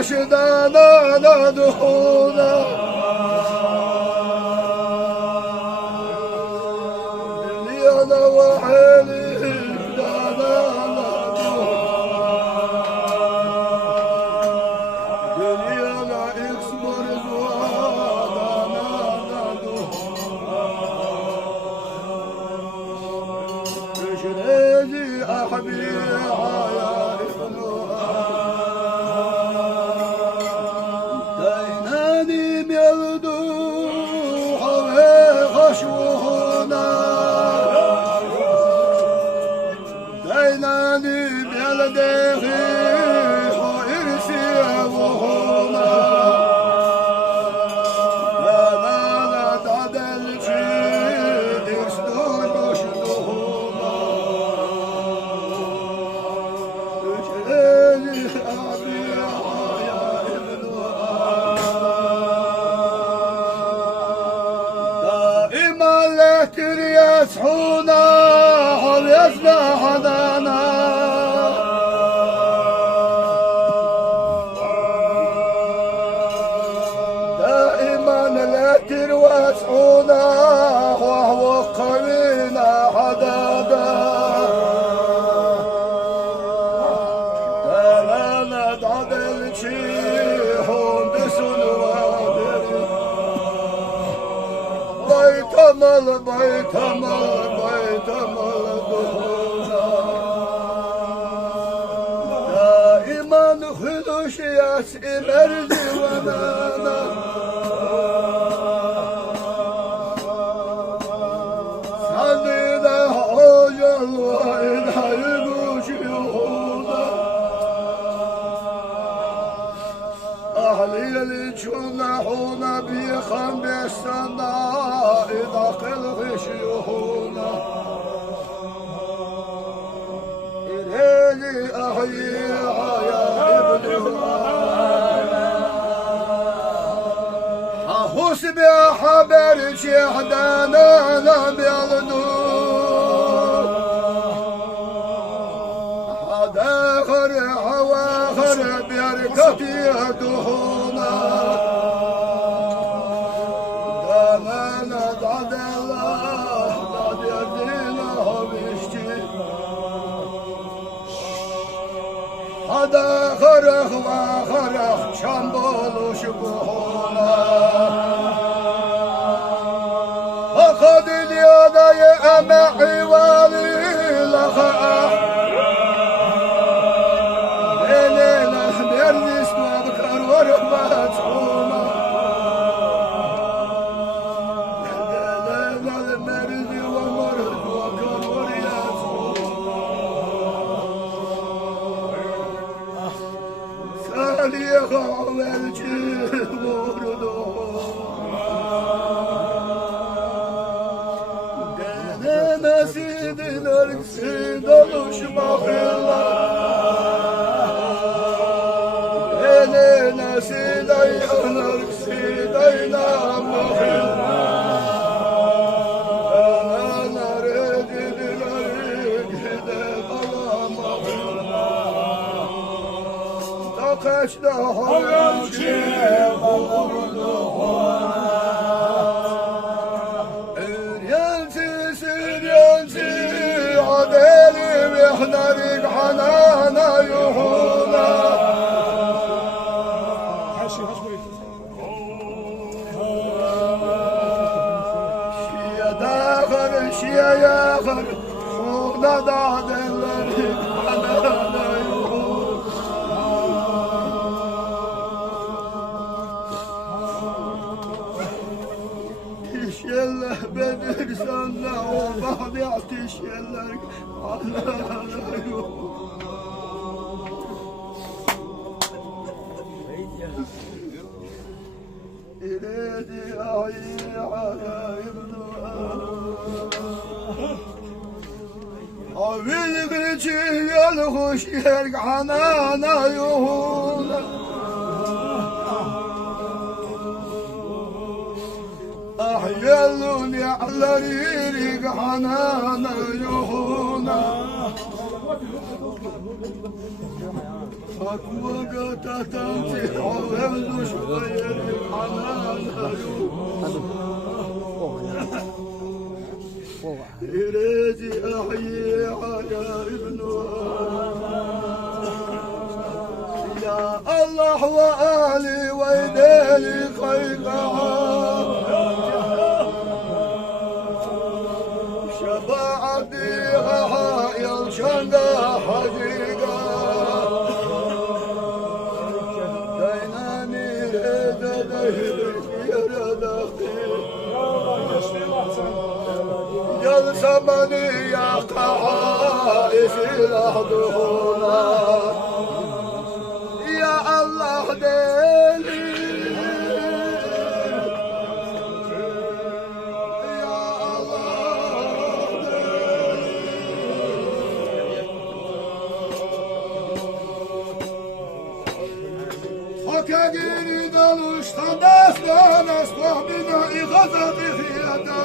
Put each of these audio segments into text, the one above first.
مشدانا دخولا دنيانا وحالي دانا دنيانا اكسبر زوانا تشريجي احبي يسحونا حبيسنا حدانا دائما لا تروسحونا وهو قوينا حدادا دانا ندعد الشيحون بسنوادر بيت مال دخولا دائما خدوش يسئ مرزي ونانا سنينا حوجل وإنا يقوش يهودا أهلي اللي تشنحونا بيخان بيستنا إذا قل شيوخنا إلهي أحييها يا ابنها أحوس بحبر شحدانا لم يغنور حدا خر حواخر بيركتي يدهونا هذا خرخ وخرخ شامبول وشبهونا أخذ اليد أمعي والي لخاء ليلنا بيرنس وبكر وربات حوما ليلنا المرض ومرض وكر ورياس يخاف الجمهور دانا سيدنا الكسيد الوشبه الله دانا سيدنا الكسيد ينام kaçta hayalci olurdu Üryansi adeli mihnerik hanana yuhuna Şiye dağır, şiye yağır Şurada da derlerik hanana yuhuna يلا بدر سنة وبعد يعطيش يلا يل خوش يرقعنا يهونا أحيالون يعلري رقعنا يهونا أكوى قطتي حوالد شوية رقعنا يهونا إريدي أحيي على ابنها يا الله وآلي ويدالي خيقها شفاعتي يلشنها حقيقة ديناني ريدة دهرك يردختي يا زمني يا قعائس الأحضونا يا الله ديلي يا الله ديلي حكاقيني دلوش تداسنا نسبح بنا إغزق خياتا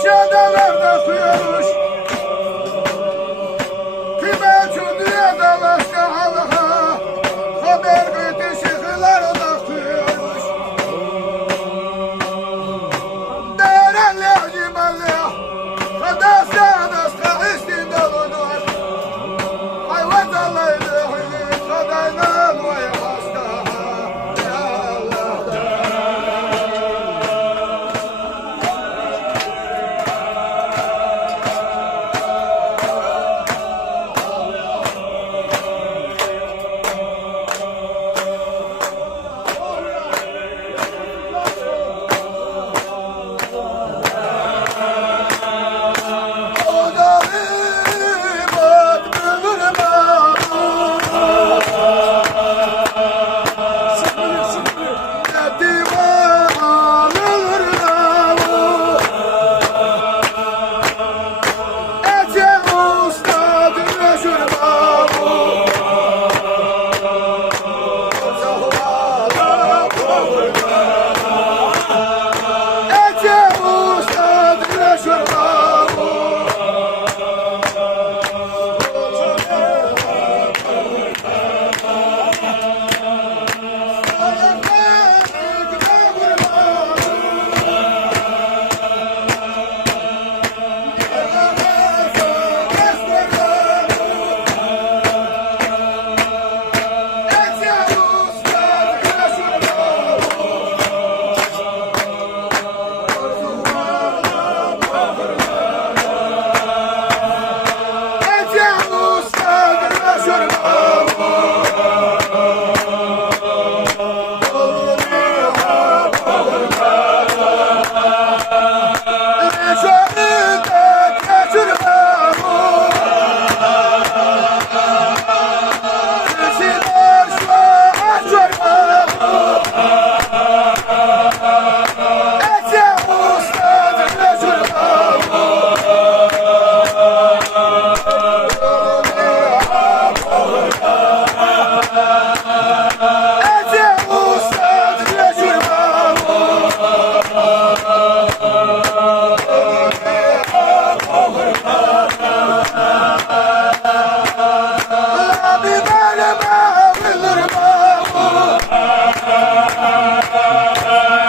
Aşağıdalarda kuyruş Kime cündüye dalaşta halha Haber gıyti şıkılarda kuyruş Derenle cimalle Kadastan asla istinde bulur Hayvat alaydı kadaynan ve hasta Ya Allah'da Bye.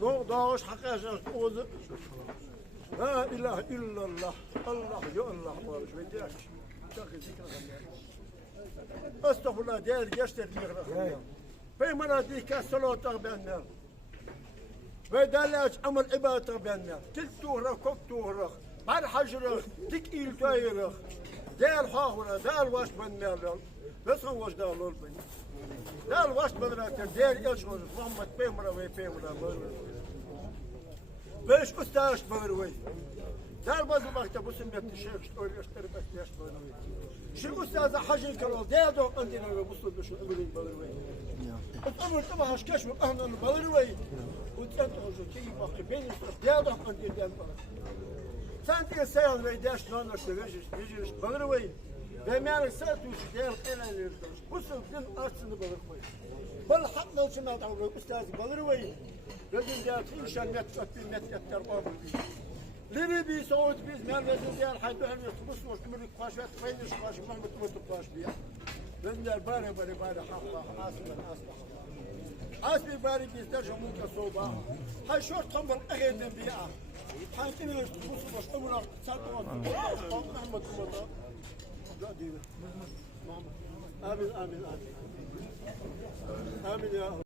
No, dağış hakkı yaşar. La ilahe illallah. Allah ya Allah var. Ve diyor. Çok zikir. Estağfurullah değer geçtir diyor. Peymana dikkat salata benden. Ve dalaç amel ibadet benden. Tilk tuğrak, kok tuğrak. Bar hacırık, dik il tayırık. Değer hahura, değer baş benden. Ve son baş değer ol beni. Değer baş benden. Değer ilç olsun. Muhammed peymana ve peymana. Beş ustaş bağırıyor. Değer bazı vakti bu sünnetli şeyh öyle göstermek yaş bağırıyor. Şu ustaza hacın karol. Değer de andina ve musul düşün ömrün bağırıyor. الأمر طبعا هشكش وأهنا البلروي وتأنت هجو كي باقي بين الصف ديادة عندي البلد سانتي السيان ويداش نانش بيجيش بلروي بمعنى ساتوش ديال أنا اللي يردوش وصل دين أرسل بلروي بالحق لو سمعت عمري أستاذ بلروي لازم ديال تيشان نتفت بالنت يترباب ليري بي صوت بيز مال لازم ديال حد أهم يتبص وشمر قاشات فينش قاش محمد متقاش بيها لازم ديال باري حقا أسمي باري بيسترجع ممكن صوبة هاي شورت خمر أغيد بيها هاي كمية تبص باش أمرا ساتوات محمد كمتا لا دينا آمين آمين آمين آمين يا